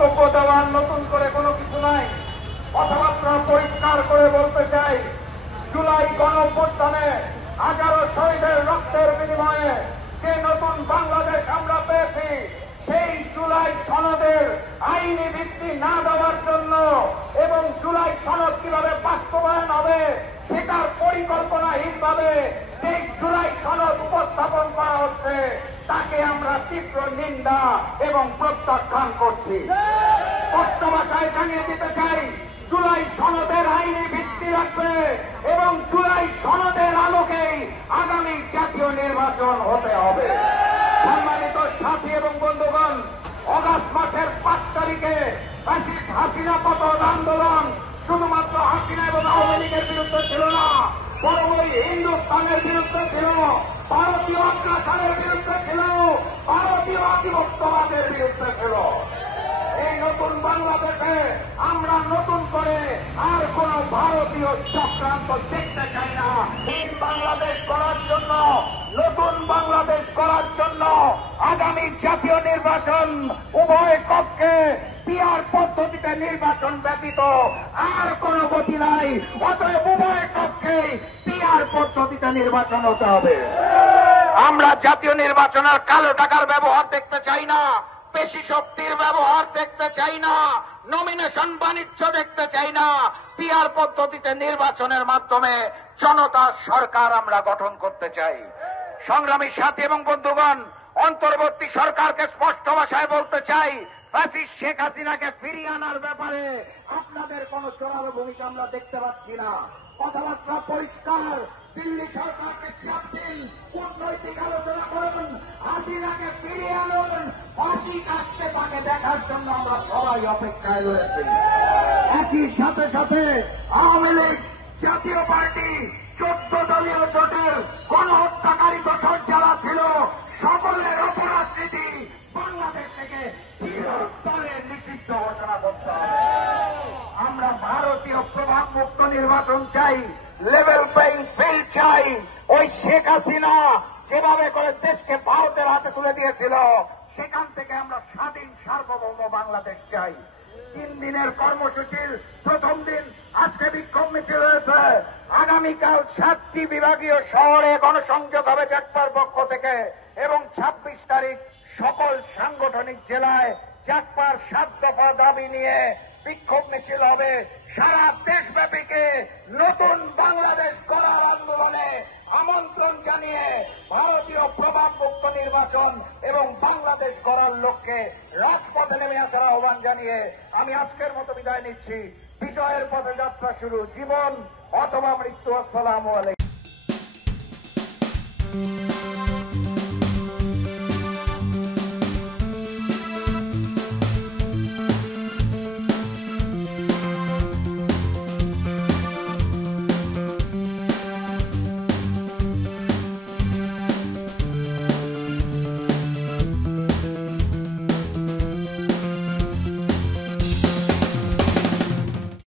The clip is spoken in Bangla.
বক্তব্য দেওয়ার নতুন করে কোনো কিছু নাই। কথাবার্তা পরিষ্কার করে বলতে চাই, জুলাই গণঅভ্যুত্থানে 11 শহীদের রক্তের বিনিময়ে যে নতুন বাংলাদেশ আমরা পেয়েছি, সেই জুলাই সনদের আইনি ভিত্তি না দেওয়ার জন্য এবং জুলাই সনদ কিভাবে বাস্তবায়ন হবে সেটার পরিকল্পনাহীনভাবে যে জুলাই সনদ উপস্থাপন করা হচ্ছে, তাকে আমরা তীব্র নিন্দা এবং প্রত্যাখ্যান করছি। স্পষ্ট ভাষায় জানিয়ে দিতে চাই, জুলাই সনদের আইনি ভিত্তি রাখবে এবং জুলাই সনদের আলোকেই আগামী জাতীয় নির্বাচন হতে হবে। সম্মানিত সাথী এবং বন্ধুগণ, অগাস্ট মাসের 5 তারিখে হাসিনা পতন আন্দোলন শুধুমাত্র হাসিনা এবং আওয়ামী লীগের বিরুদ্ধে ছিল না, বরং ওই হিন্দুস্তানের বিরুদ্ধে ছিল, ভারতীয় অত্যাচারের বিরুদ্ধে ছিল, ভারতীয় আধিপত্যবাদের বিরুদ্ধে ছিল। এই নতুন বাংলাদেশে আমরা নতুন করে আর কোন ভারতীয় চক্রান্ত দেখতে চাই না। এই বাংলাদেশ করার জন্য, নতুন বাংলাদেশ করার জন্য আগামী জাতীয় নির্বাচন উভয় কক্ষে পিআর পদ্ধতিতে নির্বাচন ব্যতীত আর কোন গতি নাই। অতএব উভয় কক্ষে পিআর পদ্ধতিতে নির্বাচন হতে হবে। আমরা জাতীয় নির্বাচনের কালো টাকার ব্যবহার দেখতে চাই না, পেশি শক্তির ব্যবহার দেখতে চাই না, নমিনেশন বাণিজ্য দেখতে চাই না। পিআর পদ্ধতিতে নির্বাচনের মাধ্যমে জনতার সরকার আমরা গঠন করতে চাই। সংগ্রামী সাথী এবং বন্ধুগণ, অন্তর্বর্তী সরকারকে স্পষ্ট ভাষায় বলতে চাই, ফ্যাসিস্ট শেখ হাসিনাকে ফিরিয়ে আনার ব্যাপারে আপনাদের কোন জোরালো ভূমিকা আমরা দেখতে পাচ্ছি না। কথাবার্তা পরিষ্কার, দিল্লি সরকারকে চাপ দিন, কূটনৈতিক আলোচনা করুন, হাসিনাকে ফিরিয়ে আনুন, ফাঁসি কাটতে তাকে দেখার জন্য আমরা সবাই অপেক্ষায় রয়েছি। একই সাথে সাথে আওয়ামী লীগ, জাতীয় পার্টি, 14 দলীয় জোটের গণহত্যাকারী দোষর যারা ছিল, সকলের অপরাধনীতি বাংলাদেশ থেকে চিরতরে নিষিদ্ধ ঘোষণা করতে হবে। আমরা ভারতীয় প্রভাব মুক্ত নির্বাচন চাই, লেভেল প্লেইং ফিল্ড চাই। ওই শেখ হাসিনা যেভাবে করে দেশকে ভারতের হাতে তুলে দিয়েছিল, সেখান থেকে আমরা স্বাধীন সার্বভৌম বাংলাদেশ চাই। 3 দিনের কর্মসূচির প্রথম দিন আজকে বিক্ষোভ মিছিল হয়েছে। আগামীকাল 7টি বিভাগীয় শহরে গণসংযোগ হবে জাকপার পক্ষ থেকে এবং 26 তারিখ সকল সাংগঠনিক জেলায় জাকপার 7 দফা দাবি নিয়ে বিক্ষোভ মিছিল হবে। সারা দেশব্যাপীকে নতুন বাংলাদেশ গড়ার আন্দোলনে আমন্ত্রণ জানিয়ে ভারতীয় প্রভাব মুক্ত নির্বাচন এবং বাংলাদেশ গড়ার লক্ষ্যে রাজপথে নেমে আসার আহ্বান জানিয়ে আমি আজকের মতো বিদায় নিচ্ছি। বিজয়ের পথে যাত্রা শুরু, জীবন অথবা মৃত্যু। আসসালামু আলাইকুম।